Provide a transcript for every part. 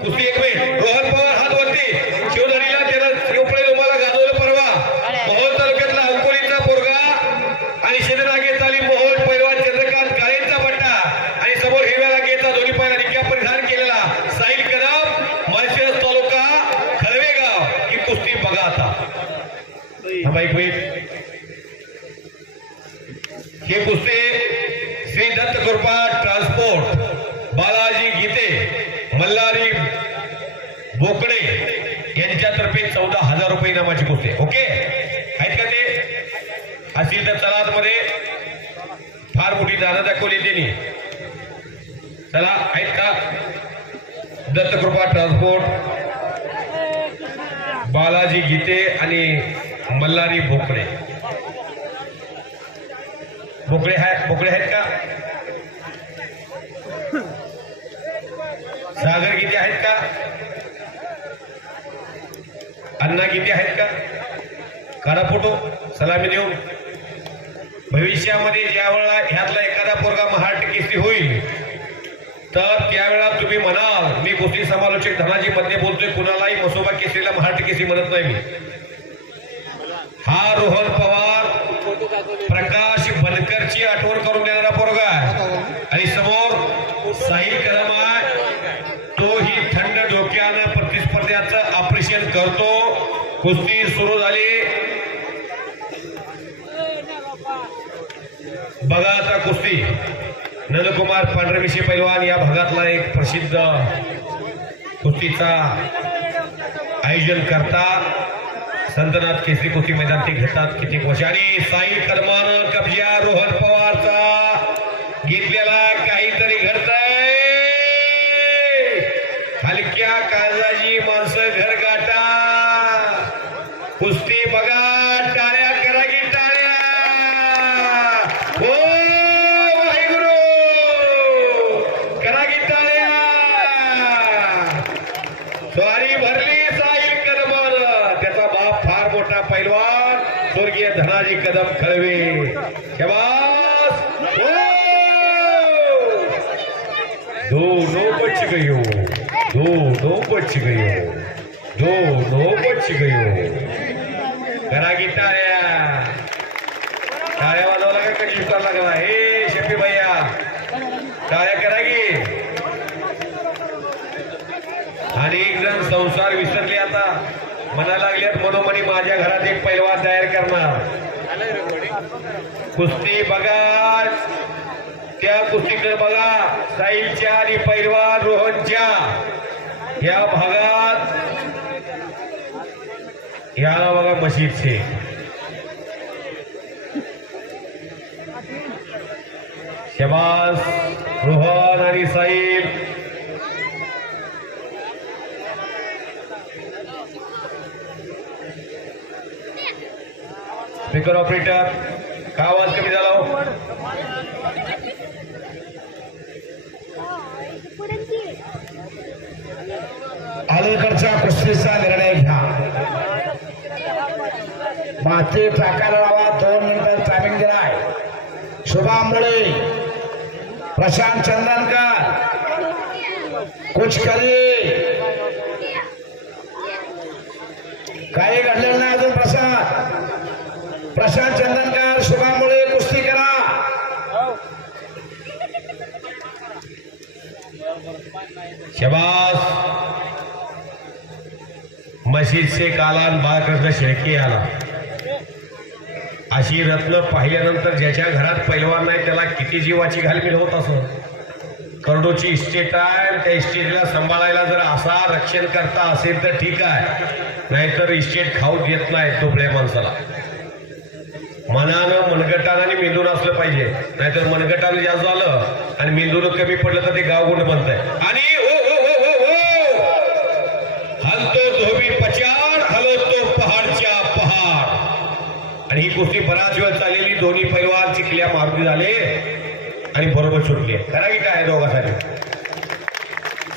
कुस्ती एक मिनिट रोहन पवार हात वरती शिवधरीला त्याला शिवपळे तुम्हाला गाजवलं परवा. मोहोळ तालुक्यातला अंकुरीचा पोरगा आणि शेतनागे तालीम मोहोळ पैलवान चंद्रकांत काळेंचा पट्टा. आणि समोर हिरव्या रांगेचा दोन्ही पायला रिक्या परिधान केलेला साहिल कदम माळशिरस तालुका खळवेगाव ही कुस्ती बघा आता. एक मिनिट. हे कुस्ती श्री दत्त कृपा ट्रान्सपोर्ट बालाजी गीते मल्हारी यांच्यातर्फे चौदा हजार रुपये इनामाची कुस्ती ओके? आहेत का ते? असतील तर चला मध्ये फार मोठी दादा दाखवली त्यांनी. चला आहेत का? दत्तकृपा ट्रान्सपोर्ट बालाजी गीते आणि मल्हारी बोकडे बोकडे आहेत बोकडे आहेत का? सागर गीते आहेत का? अण्णा किती आहेत का? काढा फोटो सलामी देऊ भविष्यामध्ये ज्या वेळेला ह्यातला एखादा पोरगा महाराष्ट्र केसरी होईल तर त्यावेळेला तुम्ही म्हणाल मी गोष्टी समालोचक धनाजी मध्ये बोलतोय कुणालाही मसोबा केसरीला महाराष्ट्र केसरी म्हणत नाही मी. हा रोहन पवार प्रकाश बनकरची आठवण करून द्या. बघा आता कुस्ती. नंदकुमार पांढरविशी पैलवान या भागातला एक प्रसिद्ध कुस्तीचा आयोजन करता संतनाथ केसरी कुस्ती मैदान ते घेतात किती वर्ष आणि साई कर्मान कब्जा रोहन पवारचा घेतलेला काहीतरी घडतंय. हलक्या काळ माणसं घर गाठा कुस्ती बघा टाळ्या करा की टाळ्या हो वाहेगुरु करा की टाळ्या स्वारी भरली साहिल कदम त्याचा बाप फार मोठा पैलवान स्वर्गीय धनाजी कदम खळवे शबास! हो! दोनों बच गयो हो। दोनों बच गयो हो। दोनों बच गयो घरा गीता टाळ्या टाळ्या वाजवला का कधी विचार लागला हे। शेपी भैया। टाळ्या करा की। आणि एक जण संसार विसरले आता। म्हणायला लागल्यात मनोमनी माझ्या घरात एक पैलवान तयार करणार. कुस्ती बघा. त्या कुस्तीकडे बघा. साईलच्या आणि पैलवान रोहनच्या. या भागात. याला बघा मशीदचे. शबास रोहन आणि साईल स्पीकर ऑपरेटर का आवाज कमी झाला हो? अलीकडच्या कुस्तीचा निर्णय घ्या. माती टाकायला लावा दोन मिनिटं टायमिंग दिलाय. शुभा मुळे प्रशांत चंदनकर कुछ करी काही घडलं प्रशांत चंदनकर शुभा मुळे कुस्ती करा. शबास. मशीदचे कालान बाळकृष्ण शेळके आला. अशी रत्न पाहिल्यानंतर ज्याच्या घरात पैलवान नाही त्याला किती जीवाची घालमेल होत असं करडोची इस्टेट आहे त्या इस्टेटला सांभाळायला जर असा रक्षण करता असेल तर ठीक आहे. नाहीतर इस्टेट खाऊ देत नाही तोबळ्या माणसाला मनानं मनगटानं आणि मेंदून असलं पाहिजे. नाहीतर मनगटानं जास्त झालं आणि मेंदून कमी पडलं तर ते गाव गुंड बनतंय. आणि ओ हो हो हो हो. हलतो धोबी पचार हलतो पहाडच्या पहाड. आणि ही गोष्टी बराच वेळ चाललेली दोन्ही परिवार चिखल्या मारुती झाले आणि बरोबर सुटले. खरा की काय दोघांसाठी.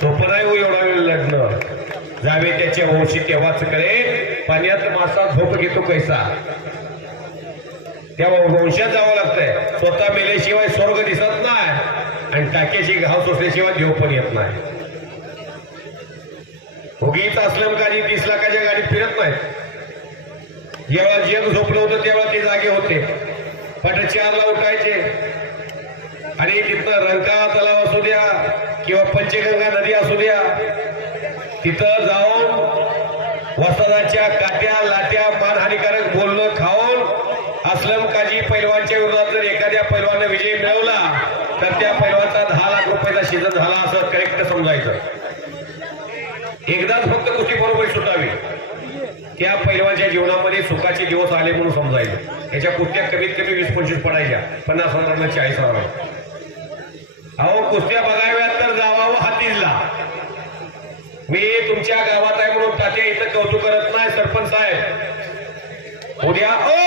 सोपं नाही हो एवढा वेळ लढणं जावे त्याच्या वंशी तेव्हाच कळे पाण्यात मासा झोप घेतो कैसा. तेव्हा वंशात जावं लागतंय. स्वतः मेल्याशिवाय स्वर्ग दिसत नाही. आणि टाक्याची घाव सोसल्याशिवाय देव पण येत नाही. उगीच असलम गाडी तीस लाखाच्या गाडीत फिरत नाही. जेव्हा जग झोपलं होतं तेव्हा ते जागे होते. पण चारला उठायचे. आणि तिथं रंका तलाव असू द्या किंवा पंचगंगा नदी असू द्या तिथं जाऊन वसादाच्या काट्या लाट मानहानिकारक बोलणं खाऊन असलम काजी पैलवानच्या विरोधात जर एखाद्या पैलवानं विजय मिळवला तर त्या पैलवानचा दहा लाख रुपयाचा सीझन झाला असं करेक्ट समजायचं एकदाच फक्त कुस्ती बरोबर सुटावी त्या पैलवानच्या जीवनामध्ये सुखाचे दिवस आले म्हणून समजायचे. याच्या कुस्त्या कमीत कमी वीस पंचवीस पडायच्या. पन्नास हजारांना चाळीस हजार अहो कुस्त्या बघाव्यात तर जावावं हातीजला मी तुमच्या गावात आहे म्हणून तात्या इथं कौतुक करत नाही सरपंच साहेब. उद्या ओ!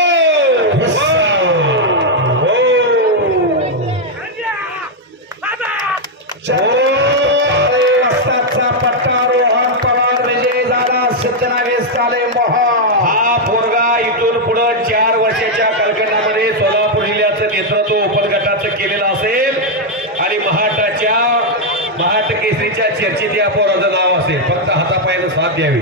ओ, नेतृत्व ओपन गटाचं केलेलं असेल. आणि महाटाच्या महाट केसरीच्या चर्चेत या पोराचं नाव असेल. फक्त हातापायानं साथ द्यावी.